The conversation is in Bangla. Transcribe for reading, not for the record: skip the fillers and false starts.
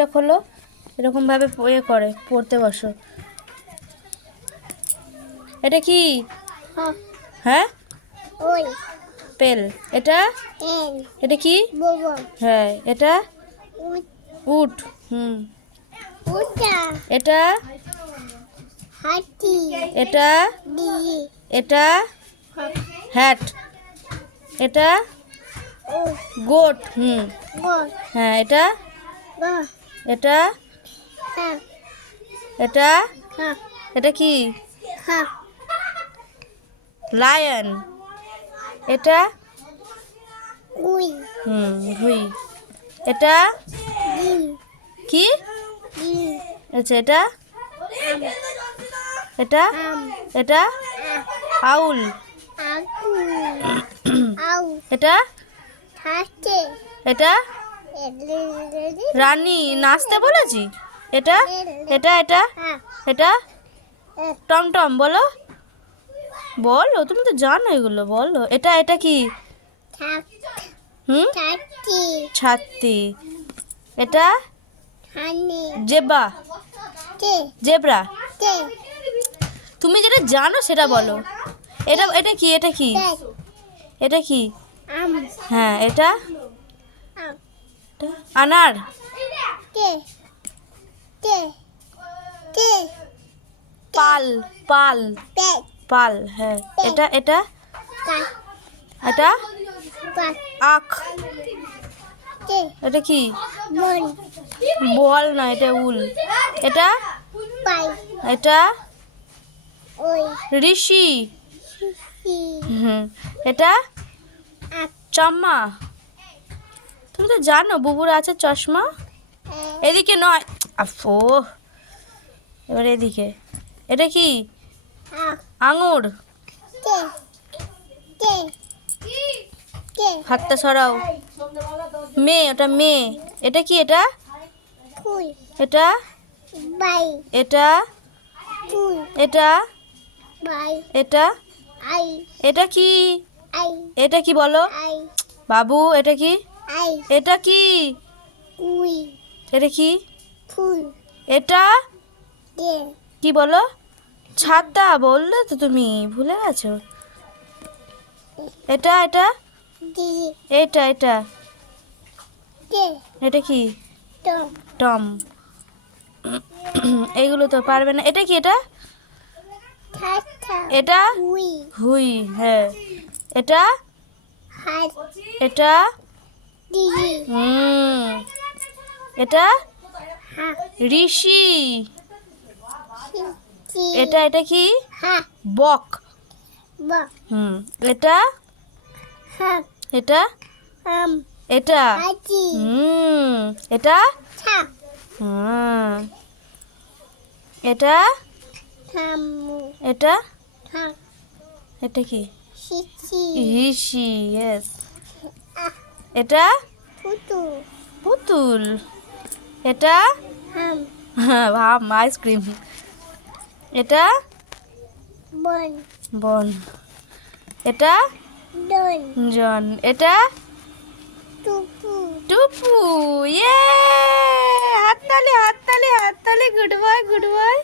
বইটা খোলো, এরকমভাবে ইয়ে করে পড়তে বসো। এটা কি? হ্যাঁ, ওই পেল। এটা এন এটা কি? ববো হ্যাঁ, এটা উট উট। হুম। উটা এটা হাতি এটা দি এটা হ্যাট। এটা ও গোট। হুম। গো হ্যাঁ, এটা গো এটা হা এটা হা এটা কি? হা লায়ন। এটা উই হুই। এটা ডিম কি? ডিম আচ্ছা, এটা এটা আম এটা আউল। আকু আউ এটা হাতে এটা রানী। নাচতে বলেছি। এটা এটা এটা হা এটা টমটম। বলো বলো, তুমি তো জানো এগুলো, বলো। এটা এটা কি? থাক হুম, থাকি ছাত্তি। এটা হানে জেব্রা। তে জেব্রা। তে তুমি যেটা জানো সেটা বলো। এটা এটা কি? এটা কি? তে এটা কি? আম হ্যাঁ, এটা আম আনার। তে তে তে পাল পাল তে পাল। হ্যাঁ, এটা এটা কা এটা কা আখ। তে এটা কি? বন বল না, এটা উল। এটা পাই এটা ওই ঋষি। সি হুম। এটা আক চাম্মা। তুমি তো জানো বুবুর আছে চশমা। এদিকে নয়, আফো, এবার এদিকে। এটা কি? আক আঙুর। তে তে তে হাতটা সরাও। মেয়ে, ওটা মেয়ে। এটা কি? এটা ফুল এটা বাই এটা ফুল এটা বাই এটা আই এটা কি? আই এটা কি বলো আই বাবু? এটা কি? আই এটা কি? উই এটা কি? ফুল এটা দে কি বলো? ছাতা। বললে তো, তুমি ভুলে গেছো। এটা এটা দি এটা এটা দে এটা কি? তো টম। এইগুলো তো পারবে না। এটা কি? এটা থাথা এটা উই হুই। হ্যাঁ, এটা হাত এটা দি এটা হা ঋষি। সি এটা এটা কি? হা বক। বা এটা হা এটা আম এটা আজি এটা থা এটা থামু এটা থা এটা কি? সিসি ঋষি। ইয়েস। আ এটা ফুটু পুতুল। এটা হাম ভাব আইসক্রিম। এটা বন বন। এটা দন জন। এটা টুপু টুপু। ইয়ে, হাততালি হাততালি হাততালি। Good boy good boy.